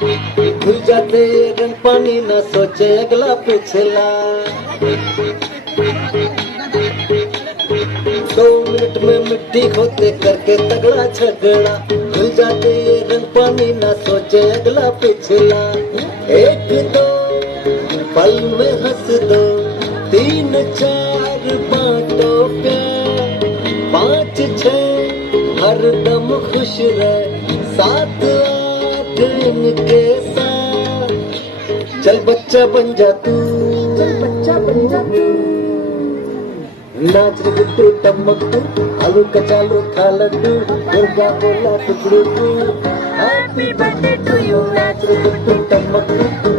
भूल जाते ये रंग पानी ना सोचे अगला पिछला। 2 मिनट में मिट्टी होते करके तगड़ा झगड़ा। भूल जाते ये रंग पानी ना सोचे अगला पिछला। 1 2 पल में हंस दो, 3 4 बांटो प्यार, 5 6 हर दम खुश रहे, 7 8 इनके साथ। चल बच्चा बन जा तू, चल बच्चा बन जा तू। नाच रे गुड्डू टमक तू, आलू कचालू खा लड्डू, दुर्गा बोला टुकड़ू तू। हैप्पी बर्थडे टू यू, नाच रे गुड्डू टमक तू।